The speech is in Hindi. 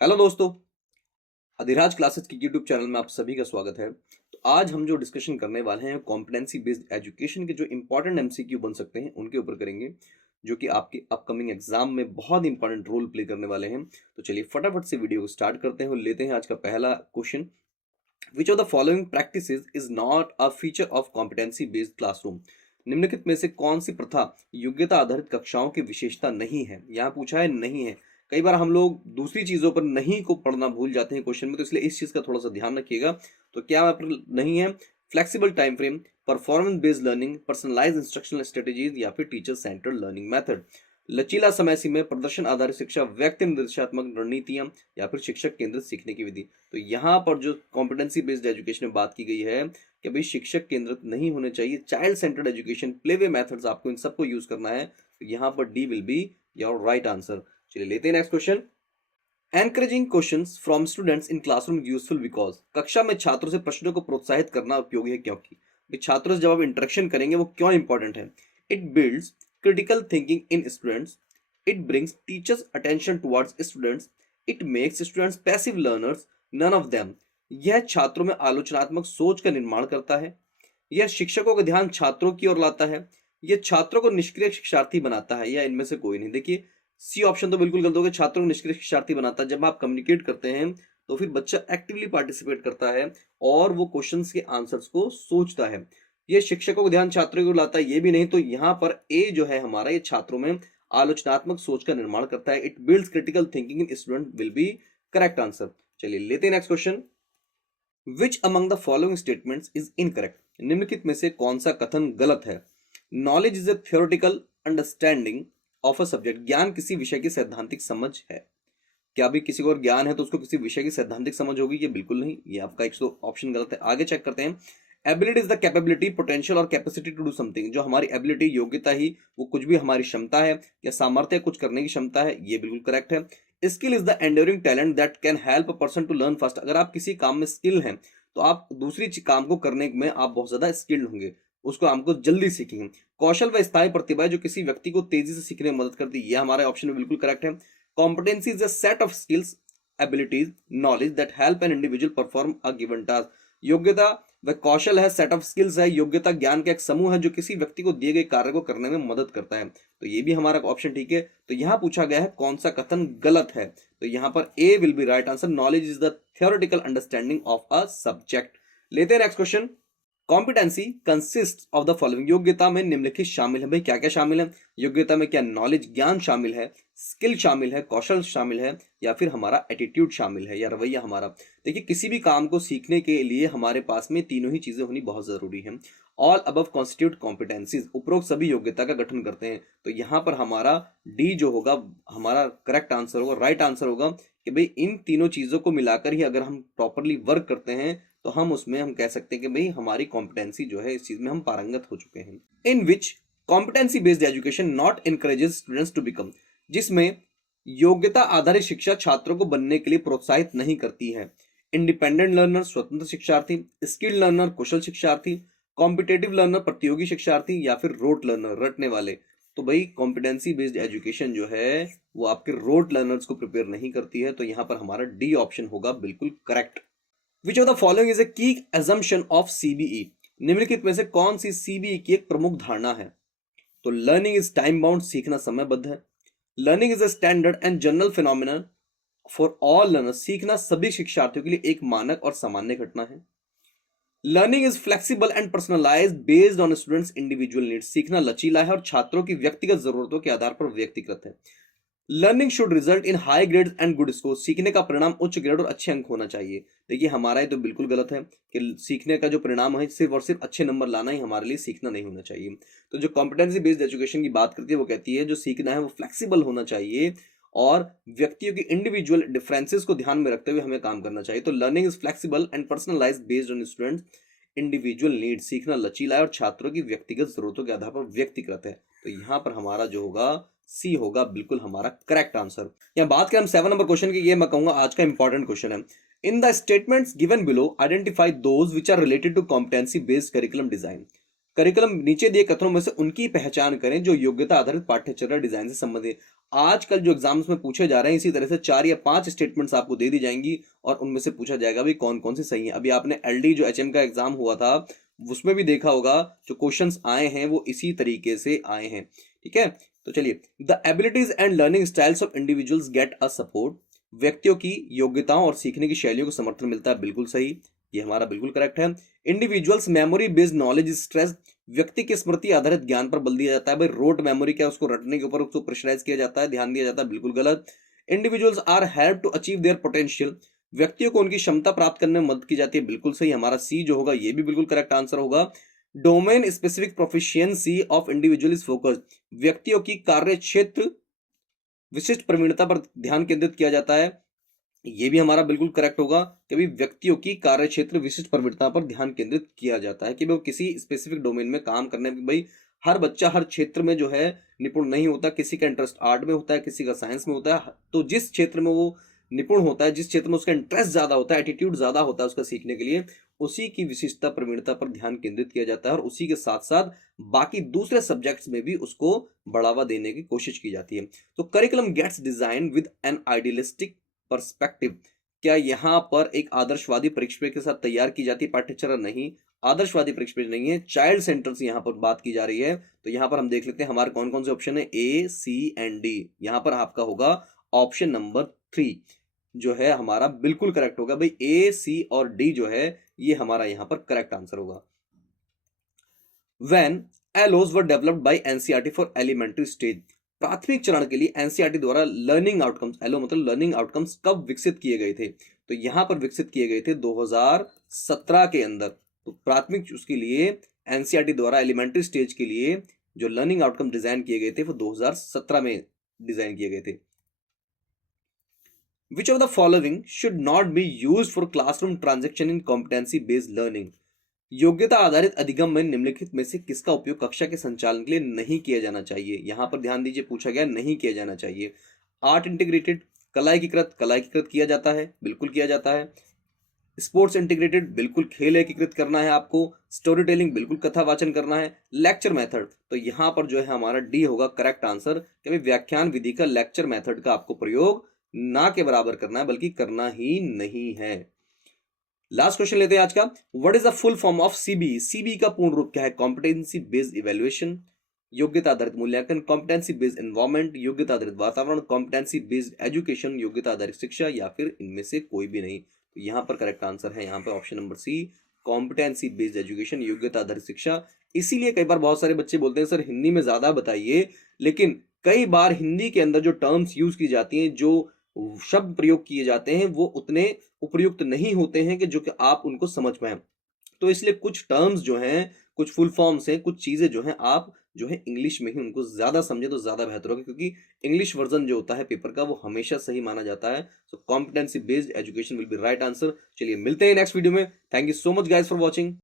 हेलो दोस्तों, अधिराज क्लासेस की यूट्यूब चैनल में आप सभी का स्वागत है। तो आज हम जो डिस्कशन करने वाले हैं कॉम्पिटेंसी बेस्ड एजुकेशन के जो इंपॉर्टेंट एमसीक्यू बन सकते हैं उनके ऊपर करेंगे, जो कि आपके अपकमिंग एग्जाम में बहुत इंपॉर्टेंट रोल प्ले करने वाले हैं। तो चलिए फटाफट से वीडियो को स्टार्ट करते हैं और लेते हैं आज का पहला question. Which of the following practices is not a feature of competency based classroom? निम्नलिखित में से कौन सी प्रथा योग्यता आधारित कक्षाओं की विशेषता नहीं है? यहाँ पूछा है नहीं है। कई बार हम लोग दूसरी चीजों पर नहीं को पढ़ना भूल जाते हैं क्वेश्चन में, तो इसलिए इस चीज का थोड़ा सा ध्यान रखिएगा। तो क्या वहाँ पर नहीं है? Flexible time frame, performance based learning, personalize instructional strategies या फिर टीचर सेंटर्ड लर्निंग मेथड। लचीला समय सीमा, प्रदर्शन आधारित शिक्षा, व्यक्ति निर्देशात्मक रणनीतियां या फिर शिक्षक केंद्रित सीखने की विधि। तो यहाँ पर जो कॉम्पिटेंसी बेस्ड एजुकेशन में बात की गई है कि भाई शिक्षक केंद्रित नहीं होने चाहिए, child centred education, playway methods, आपको इन सबको यूज करना है। तो यहाँ पर D will be your right answer. चलिए लेते हैं next question. Encouraging questions from students in classroom useful because, कक्षा में छात्रों से प्रश्नों को प्रोत्साहित करना उपयोगी है क्योंकि। भाई छात्रों से जब आप इंटरेक्शन करेंगे वो क्यों इंपॉर्टेंट है? It builds critical thinking in students, it brings teachers attention towards students, it makes students passive learners, none of them. यह छात्रों में आलोचनात्मक सोच का निर्माण करता है, यह शिक्षकों का ध्यान छात्रों की ओर लाता है, यह छात्रों को निष्क्रिय शिक्षार्थी बनाता है, या इनमें से कोई नहीं। देखिए सी ऑप्शन तो बिल्कुल गलत होगा, छात्रों को निष्क्रिय शिक्षार्थी बनाता है। जब आप कम्युनिकेट करते हैं तो फिर बच्चा एक्टिवली पार्टिसिपेट करता है और वो क्वेश्चंस के आंसर्स को सोचता है। ये शिक्षकों को ध्यान छात्रों को लाता है, ये भी नहीं। तो यहाँ पर ए जो है हमारा, ये छात्रों में आलोचनात्मक सोच का निर्माण करता है। It builds critical thinking in student will be correct answer. चलिए लेते हैं next question. Which among the following statements is incorrect? निम्नलिखित में से कौन सा कथन गलत है? Knowledge is a theoretical understanding of a subject, ज्ञान किसी विषय की सैद्धांतिक समझ है। क्या भी किसी को और ज्ञान है तो उसको किसी विषय की सैद्धांतिक समझ होगी? ये बिल्कुल नहीं, ये आपका एक तो ऑप्शन गलत है। आगे चेक करते हैं। Ability is the capability, potential और कैपेसिटी टू डू समथिंग, जो हमारी एबिलिटी, योग्यता ही वो कुछ भी हमारी क्षमता है या सामर्थ्य कुछ करने की क्षमता है, ये बिल्कुल करेक्ट है। Skill is the enduring talent that can help a person to learn fast, अगर आप किसी काम में स्किल हैं तो आप दूसरी काम को करने में आप बहुत ज्यादा स्किल्ड होंगे, उसको हमको जल्दी सीखेंगे। कौशल व स्थायी प्रतिभा है जो किसी व्यक्ति को तेजी से सीखने में मदद करती है, यह हमारे ऑप्शन में बिल्कुल करेक्ट है। Competency is a set of skills, abilities, knowledge that help an individual perform a given task. योग्यता व कौशल है, सेट ऑफ स्किल्स है, योग्यता ज्ञान का एक समूह है जो किसी व्यक्ति को दिए गए कार्य को करने में मदद करता है। तो ये भी हमारा ऑप्शन ठीक है। तो यहाँ पूछा गया है कौन सा कथन गलत है, तो यहाँ पर A will be right answer. Knowledge is the theoretical understanding of a subject. लेते हैं next question. Competency consist of the following, योग्यता में निम्नलिखित शामिल है। भाई क्या क्या शामिल है योग्यता में? क्या नॉलेज, ज्ञान शामिल है, स्किल शामिल है, कौशल शामिल है, या फिर हमारा एटीट्यूड शामिल है या रवैया हमारा? देखिए किसी भी काम को सीखने के लिए हमारे पास में तीनों ही चीजें होनी बहुत जरूरी है। ऑल अबव कॉन्स्टिट्यूट कॉम्पिटेंसीज, उपरोक्त सभी योग्यता का गठन करते हैं। तो यहाँ पर हमारा डी जो होगा हमारा करेक्ट आंसर होगा, राइट आंसर होगा कि भाई इन तीनों चीजों को मिलाकर ही अगर हम प्रॉपरली वर्क करते हैं तो हम उसमें हम कह सकते हैं कि भाई हमारी कॉम्पिटेंसी जो है इस चीज में हम पारंगत हो चुके हैं। In which competency based education not encourages students to become, जिसमें योग्यता आधारित शिक्षा छात्रों को बनने के लिए प्रोत्साहित नहीं करती है। इंडिपेंडेंट लर्नर, स्वतंत्र शिक्षार्थी, स्किल्ड लर्नर, कुशल शिक्षार्थी, कॉम्पिटेटिव लर्नर, प्रतियोगी शिक्षार्थी, या फिर रोट लर्नर, रटने वाले। तो भाई कॉम्पिटेंसी बेस्ड एजुकेशन जो है वो आपके रोट लर्नर्स को प्रिपेयर नहीं करती है। तो यहां पर हमारा डी ऑप्शन होगा बिल्कुल correct. Which of the following is a की एजम्पशन ऑफ सीबीई? निम्नलिखित में से कौन सी सीबीई की एक प्रमुख धारणा है? तो लर्निंग इज टाइम बाउंड, सीखना समयबद्ध है। Learning is a standard and general phenomenon for all learners, सीखना सभी शिक्षार्थियों के लिए एक मानक और सामान्य घटना है। Learning is flexible and personalised based on students individual needs, सीखना लचीला है और छात्रों की व्यक्तिगत जरूरतों के आधार पर व्यक्तिगत है। Learning should result in high grade and good score, सीखने का परिणाम उच्च ग्रेड और अच्छे अंक होना चाहिए। देखिए हमारा ये तो बिल्कुल गलत है कि सीखने का जो परिणाम है सिर्फ और सिर्फ अच्छे नंबर लाना ही हमारे लिए सीखना नहीं होना चाहिए। तो जो कॉम्पिटेंसी बेस्ड एजुकेशन की बात करती है वो कहती है जो सीखना है वो फ्लेक्सिबल होना चाहिए और व्यक्तियों की इंडिविजुअल डिफरेंसेस को ध्यान में रखते हुए हमें काम करना चाहिए। तो learning is flexible and personalised based on students individual need, सीखना लचीला है और छात्रों की व्यक्तिगत जरूरतों के आधार पर व्यक्तिगत है। तो यहाँ पर हमारा जो होगा सी होगा बिल्कुल हमारा करेक्ट आंसर। यहाँ बात करें हम 7 नंबर क्वेश्चन की, ये मैं कहूंगा आज का इंपॉर्टेंट क्वेश्चन है। In the statements given below identify those which are related to competency based curriculum design. Curriculum नीचे दिए कथनों में से उनकी पहचान करें जो योग्यता आधारित पाठ्यचर्या डिजाइन से संबंधित। आजकल जो एग्जाम्स में पूछे जा रहे हैं इसी तरह से 4 या 5 स्टेटमेंट्स आपको दे दी जाएंगी और उनमें से पूछा जाएगा भाई कौन कौन सी सही है। अभी आपने एलडी जो एचएम का एग्जाम हुआ था उसमें भी देखा होगा, जो क्वेश्चंस आए हैं वो इसी तरीके से आए हैं। ठीक है, तो चलिए, the abilities and learning styles of individuals get a support. व्यक्तियों की योग्यताओं और सीखने की शैलियों को समर्थन मिलता है, बिल्कुल सही, ये हमारा बिल्कुल करेक्ट है। Individuals memory based knowledge is stress. व्यक्ति की स्मृति आधारित ज्ञान पर बल दिया जाता है। भाई रोट मेमोरी क्या, उसको रटने के ऊपर उसको प्रेशराइज किया जाता है, ध्यान दिया जाता है, बिल्कुल गलत। Individuals are help to achieve their potential. व्यक्तियों को उनकी क्षमता प्राप्त करने में मदद की जाती है, बिल्कुल सही, हमारा सी जो होगा ये भी बिल्कुल करेक्ट आंसर होगा। Domain specific proficiency of individual is focused. व्यक्तियों की कार्य क्षेत्र विशिष्ट प्रवीणता पर ध्यान केंद्रित किया जाता है, ये भी हमारा बिल्कुल करेक्ट होगा कि भाई व्यक्तियों की कार्य क्षेत्र विशिष्ट प्रवृत्ता पर ध्यान केंद्रित किया जाता है कि वो किसी स्पेसिफिक डोमेन में काम करने में, भाई हर बच्चा हर क्षेत्र में जो है निपुण नहीं होता, किसी का इंटरेस्ट आर्ट में होता है, किसी का साइंस में होता है, तो जिस क्षेत्र में वो निपुण होता है, जिस क्षेत्र में उसका इंटरेस्ट ज्यादा होता है, एटीट्यूड ज्यादा होता है उसका सीखने के लिए, उसी की विशिष्टता प्रवीणता पर ध्यान केंद्रित किया जाता है और उसी के साथ साथ बाकी दूसरे सब्जेक्ट्स में भी उसको बढ़ावा देने की कोशिश की जाती है। तो curriculum gets design with an idealistic perspective. क्या यहाँ पर एक आदर्शवादी परिप्रेक्ष्य के साथ तैयार की जाती पाठ्यचर्या? नहीं, आदर्शवादी परिप्रेक्ष्य नहीं है, चाइल्ड सेंटर से यहाँ पर बात की जा रही है। तो यहाँ पर हम देख लेते हैं हमारे कौन कौन से ऑप्शन है, ए सी एंड डी। यहाँ पर आपका होगा ऑप्शन नंबर 3 जो है हमारा बिल्कुल करेक्ट होगा। भाई ए सी और डी जो है ये हमारा यहाँ पर करेक्ट आंसर होगा। When LOs were developed by NCERT for elementary stage। प्राथमिक चरण के लिए एनसीईआरटी द्वारा लर्निंग आउटकम्स, एलओ मतलब लर्निंग आउटकम्स, कब विकसित किए गए थे? तो यहां पर विकसित किए गए थे 2017 के अंदर। तो प्राथमिक उसके लिए एनसीईआरटी द्वारा एलिमेंट्री स्टेज के लिए जो लर्निंग आउटकम डिजाइन किए गए थे वो 2017 में डिजाइन किए गए थे। Which of the following should not be used for classroom transaction in competency based learning? योग्यता आधारित अधिगम में निम्नलिखित में से किसका उपयोग कक्षा के संचालन के लिए नहीं किया जाना चाहिए? यहां पर ध्यान दीजिए, पूछा गया नहीं किया जाना चाहिए। आर्ट इंटीग्रेटेड, कला एकीकृत किया जाता है, बिल्कुल किया जाता है। स्पोर्ट्स इंटीग्रेटेड, बिल्कुल खेल एकीकृत करना है आपको। स्टोरी टेलिंग, बिल्कुल कथा वाचन करना है। लेक्चर मेथड, तो यहां पर जो है हमारा डी होगा करेक्ट आंसर कि व्याख्यान विधि का लेक्चर मेथड का आपको प्रयोग ना के बराबर करना है, बल्कि करना ही नहीं है। लास्ट क्वेश्चन लेते हैं आज का। What is the full form of CB? CB का पूर्ण रूप क्या है? कॉम्पिटेंसी बेस्ड इवैल्यूएशन, योग्यता आधारित मूल्यांकन, कॉम्पिटेंसी बेस्ड एनवायरनमेंट, योग्यता आधारित वातावरण, कॉम्पिटेंसी बेस्ड एजुकेशन, योग्यता आधारित शिक्षा, या फिर इनमें से कोई भी नहीं। तो यहाँ पर करेक्ट आंसर है यहाँ पर option number C, competency based education, योग्यता आधारित शिक्षा। इसीलिए कई बार बहुत सारे बच्चे बोलते हैं सर हिंदी में ज्यादा बताइए, लेकिन कई बार हिंदी के अंदर जो टर्म्स यूज की जाती हैं, जो शब्द प्रयोग किए जाते हैं, वो उतने उपयुक्त नहीं होते हैं कि जो कि आप उनको समझ पाए। तो इसलिए कुछ टर्म्स जो हैं, कुछ फुल फॉर्म्स हैं, कुछ चीजें जो हैं, आप जो है इंग्लिश में ही उनको ज्यादा समझे तो ज्यादा बेहतर होगा, क्योंकि इंग्लिश वर्जन जो होता है पेपर का वो हमेशा सही माना जाता है। So competency based education will be right answer. चलिए मिलते हैं नेक्स्ट वीडियो में। Thank you so much guys for watching.